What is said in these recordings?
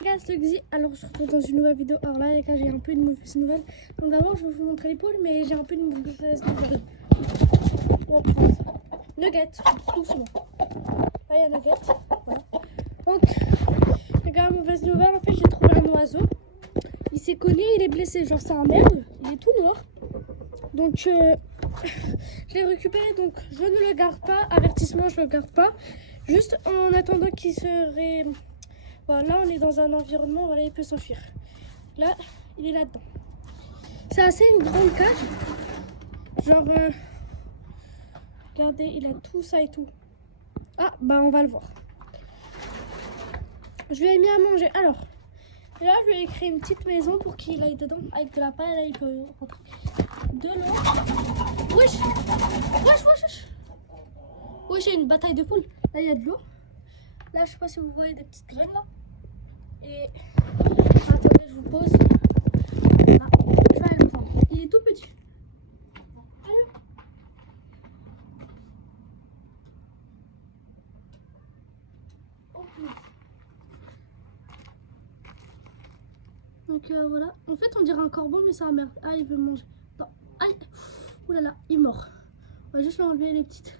Les gars, c'est Xi. Alors, je se retrouve dans une nouvelle vidéo. Alors là, les gars, j'ai un peu une mauvaise nouvelle. Donc, d'abord, je vais vous montrer les poules, mais j'ai un peu une mauvaise nouvelle. On va prendre Nugget, doucement. Là, il y a Nugget. Voilà. Donc, les gars, mauvaise nouvelle. En fait, j'ai trouvé un oiseau. Il s'est cogné, il est blessé. Genre, c'est un merle. Il est tout noir. Donc, je l'ai récupéré. Donc, je ne le garde pas. Avertissement, je ne le garde pas. Juste en attendant qu'il serait. Voilà, on est dans un environnement, voilà, il peut s'enfuir. Là, il est là-dedans. C'est assez une grande cage. Genre, regardez, il a tout ça et tout. Ah, bah on va le voir. Je lui ai mis à manger. Alors, là, je lui ai créé une petite maison pour qu'il aille dedans. Avec de la paille, là, il peut rentrer. De l'eau. Wesh, wesh, wesh, wesh. Wesh, il y a une bataille de poules. Là, il y a de l'eau. Là, je sais pas si vous voyez des petites graines, là. Et attendez, je vous pose. Là, je vais aller le prendre. Il est tout petit. Allez. Oh, donc voilà. En fait, on dirait un corbeau, mais c'est un merde. Ah, il veut manger. Attends. Aïe. Ouh là là, il est mort. On va juste lui enlever les petites.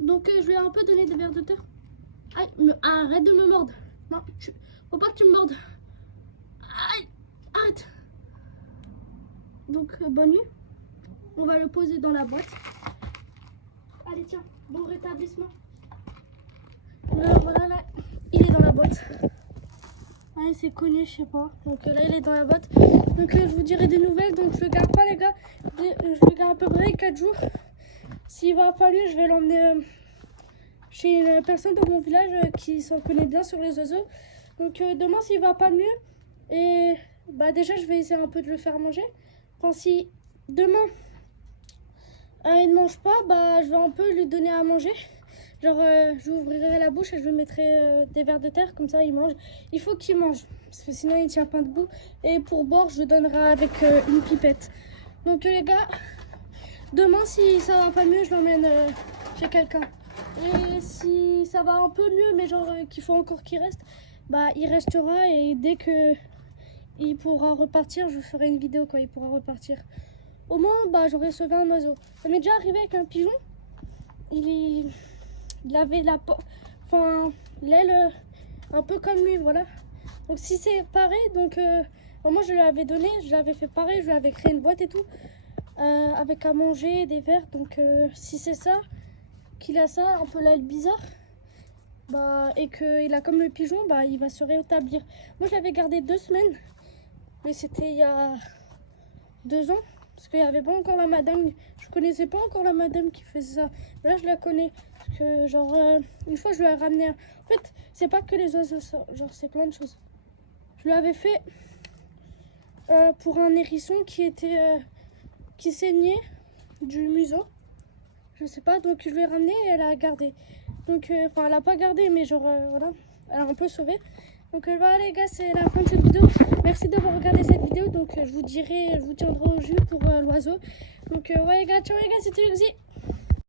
Donc je lui ai un peu donné des vers de terre. Aïe, arrête de me mordre. Non, faut pas que tu me mordes. Aïe, arrête. Donc bonne nuit. On va le poser dans la boîte. Allez tiens, bon rétablissement. Voilà, là, il est dans la boîte. Ah, il s'est cogné, je sais pas. Donc là, il est dans la boîte. Donc je vous dirai des nouvelles. Donc je le garde pas, les gars. Je le garde à peu près 4 jours. S'il va pas mieux, je vais l'emmener chez une personne de mon village qui s'en connaît bien sur les oiseaux. Donc demain, s'il va pas mieux, et bah déjà, je vais essayer un peu de le faire manger. Enfin, si demain, il ne mange pas, bah je vais un peu lui donner à manger. Genre, je lui ouvrirai la bouche et je lui mettrai des vers de terre, comme ça il mange. Il faut qu'il mange, parce que sinon il tient pas debout. Et pour boire, je lui donnerai avec une pipette. Donc les gars, demain, si ça va pas mieux, je l'emmène chez quelqu'un. Et si ça va un peu mieux, mais genre qu'il faut encore qu'il reste, bah il restera et dès que il pourra repartir, je ferai une vidéo quand il pourra repartir. Au moins, bah j'aurai sauvé un oiseau. Ça m'est déjà arrivé avec un pigeon. Il avait l'aile un peu comme lui, voilà. Donc si c'est pareil, donc moi je lui avais donné, je l'avais fait pareil, je lui avais créé une boîte et tout, avec à manger, des verres. Donc si c'est ça, qu'il a ça, un peu l'aile bizarre, bah, et qu'il a comme le pigeon, bah, il va se rétablir. Moi, je l'avais gardé 2 semaines, mais c'était il y a 2 ans, parce qu'il n'y avait pas encore la madame, je connaissais pas encore la madame qui faisait ça. Là, je la connais, parce que genre, une fois, je lui ai ramené, en fait, c'est pas que les oiseaux, genre, c'est plein de choses. Je lui avais fait pour un hérisson qui saignait du museau. Je sais pas, donc je l'ai ramené et elle a gardé. Donc, enfin, elle a pas gardé, mais genre, voilà, elle a un peu sauvé. Donc, voilà, les gars, c'est la fin de cette vidéo. Merci d'avoir regardé cette vidéo. Donc, je vous tiendrai au jus pour l'oiseau. Donc, ouais, les gars, ciao, les gars, c'était Luxi.